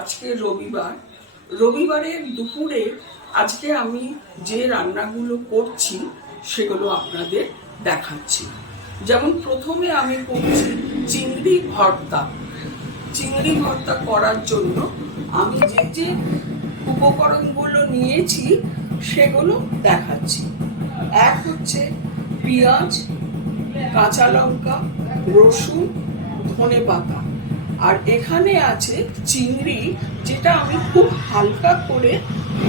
আজকে রবিবার। রবিবারের দুপুরে আজকে আমি যে রান্নাগুলো করছি সেগুলো আপনাদের দেখাচ্ছি। যেমন প্রথমে আমি করছি চিংড়ি ভর্তা। চিংড়ি ভর্তা করার জন্য আমি যে যে উপকরণগুলো নিয়েছি সেগুলো দেখাচ্ছি। এক হচ্ছে পেঁয়াজ, কাঁচা লঙ্কা, রসুন, ধনেপাতা, আর এখানে আছে চিংড়ি, যেটা আমি খুব হালকা করে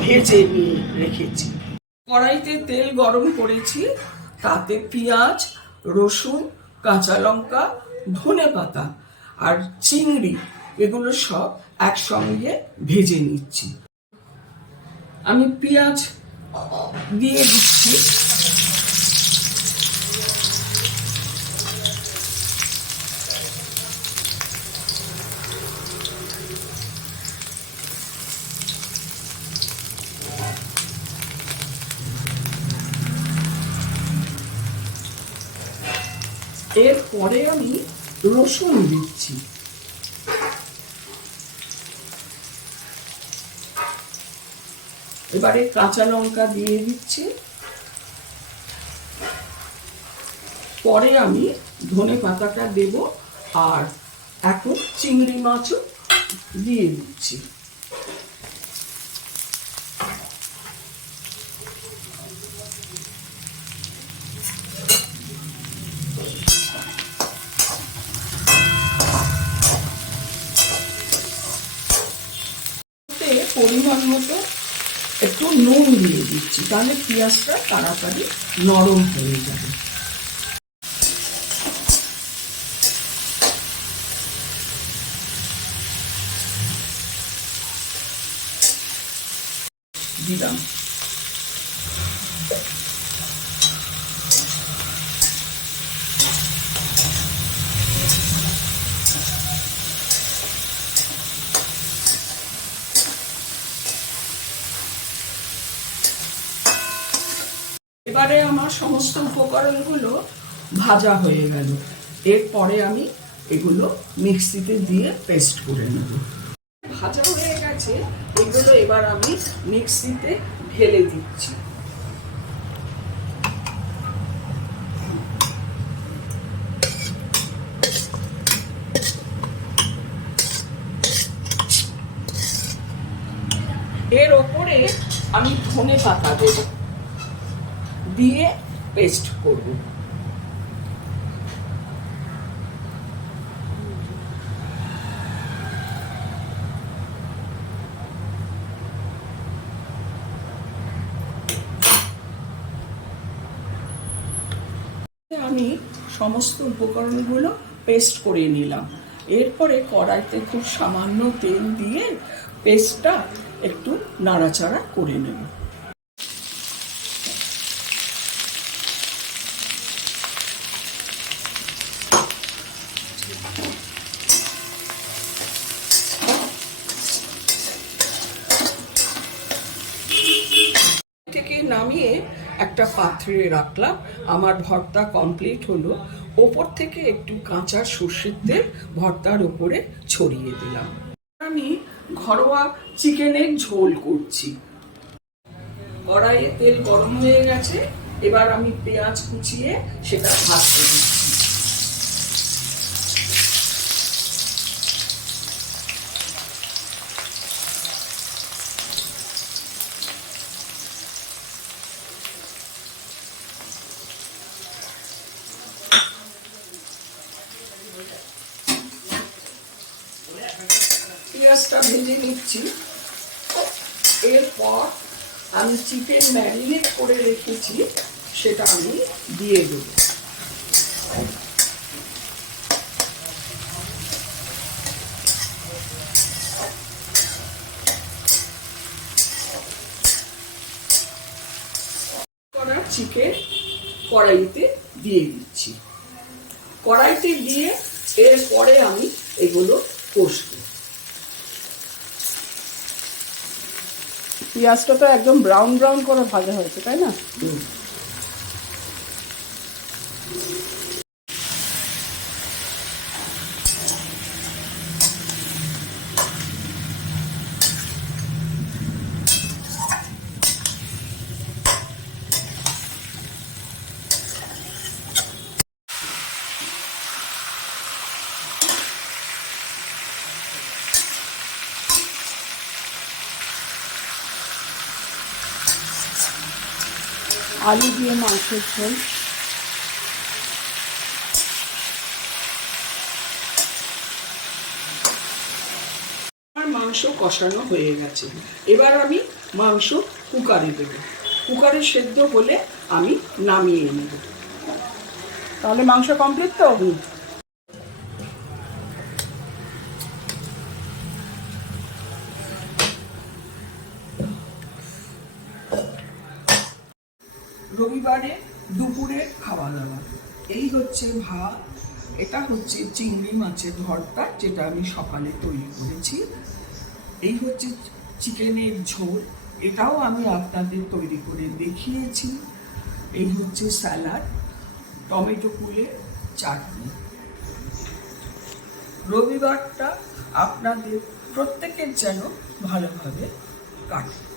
ভেজে নিয়ে রেখেছি। কড়াইতে তেল গরম করেছি, তাতে পেঁয়াজ, রসুন, কাঁচা লঙ্কা, ধনেপাতা আর চিংড়ি এগুলো সব একসঙ্গে ভেজে নিচ্ছি। আমি পেঁয়াজ দিয়ে দিচ্ছি। এরপরে আমি রসুন দিচ্ছি। এবারে কাঁচা লঙ্কা দিয়ে দিচ্ছি। পরে আমি ধনেপাতাটা দেব, আর এখন চিংড়ি মাছও দিয়ে দিচ্ছি। পরিমাণ মতো একটু নুন দিয়ে দিচ্ছি, তাহলে পেঁয়াজটা তাড়াতাড়ি নরম হয়ে যাবে। দিলাম। এবারে আমার সমস্ত উপকরণগুলো ভাজা হয়ে গেল। এরপরে আমি এগুলো মিক্সিতে দিয়ে পেস্ট করে নেব। ভাজা হয়ে গেছে, এগুলো এবার আমি মিক্সিতে ঢেলে দিচ্ছি। এর ওপরে আমি ধনেপাতা দেব, দিয়ে পেস্ট করব। আমি সমস্ত উপকরণগুলো পেস্ট করে নিলাম। এরপরে কড়াইতে খুব সামান্য তেল দিয়ে পেস্টটা একটু নাড়াচাড়া করে নেব। থেকে নামিয়ে একটা পাত্রে রাখলাম। আমার ভর্তা কমপ্লিট হলো। ওপর থেকে একটু কাঁচা সর্ষের তেল ভর্তার উপরে ছড়িয়ে দিলাম। আমি ঘরোয়া চিকেনের ঝোল করছি। কড়াইয়ে তেল গরম হয়ে গেছে, এবার আমি পেঁয়াজ কুচিয়ে সেটা ভাজতে দিচ্ছি। পেঁয়াজটা ভেজে নিচ্ছি। এরপর আমি চিকেন ম্যারিনেট করে রেখেছি, সেটা আমি দিয়ে দেব। চিকেন কড়াইতে দিয়ে দিচ্ছি। কড়াইতে দিয়ে এরপরে আমি এগুলো কষবো। পেঁয়াজটা তো একদম ব্রাউন ব্রাউন করে ভাজা হয়েছে, তাই না? আলু দিয়ে মাংসের ঝোল। আমার মাংস কষানো হয়ে গেছে, এবার আমি মাংস কুকারে দেবো। কুকারে সেদ্ধ হলে আমি নামিয়ে নেব। তাহলে মাংস কমপ্লিট তো? রবিবারে দুপুরে খাওয়া দাওয়া এই হচ্ছে ভাত, এটা হচ্ছে চিংড়ি মাছের ভর্তা যেটা আমি সকালে তৈরি করেছি, এই হচ্ছে চিকেনের ঝোল, এটাও আমি আপনাদের তৈরি করে দেখিয়েছি, এই হচ্ছে স্যালাড, টমেটো কুলের চাটনি। রবিবারটা আপনাদের প্রত্যেকের যেন ভালোভাবে কাটে।